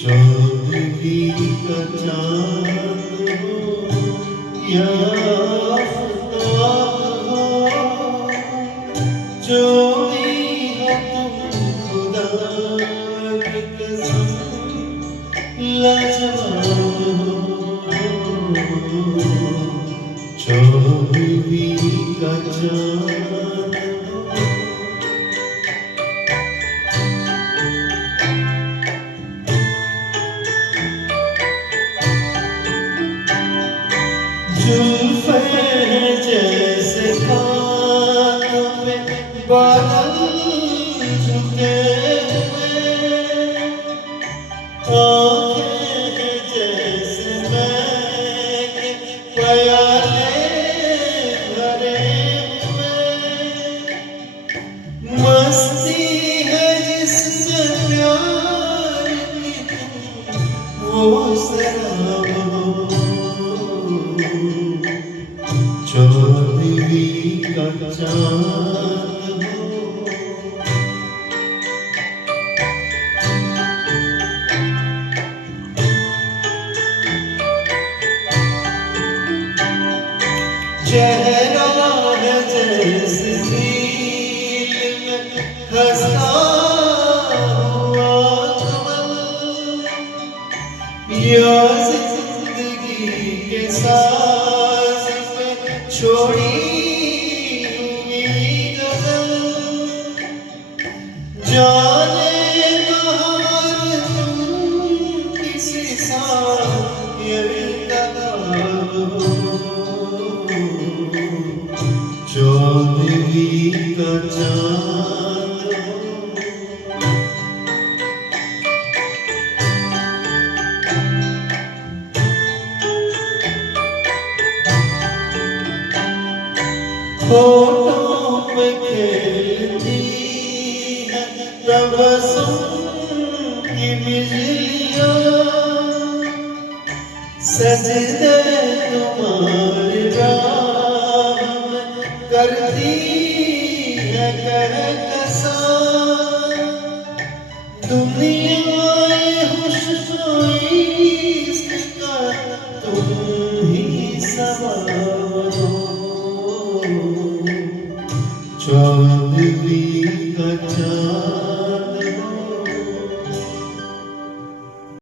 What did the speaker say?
चौदहवीं का चाँद हो या आफ़ताब हो, जो भी हो तुम खुदा की कसम लाजवाब हो। चौदहवीं का चाँद जुल्फ़े जैसे कानों में बादल झुके हुए, आँखें जैसे महके प्याले भरे हुए, मस्ती है जिसमें प्यार की तुम वो शराब हो। चौदहवीं का चाँद हो, चेहरा है जैसे नील में हंसता हुआ कमल, या जिंदगी के साज में छोड़ी हुई गजल, जाने बहार तुम किसी शायर का ख्वाब हो। चौदहवीं का चाँद हो, होठों पे खेलती है तबस्सुम की बिजलियाँ, सजदे तुम्हारी राह में करती है कहकशां, दुनियाए हुस्न इश्क का तुम ही सवाब हो।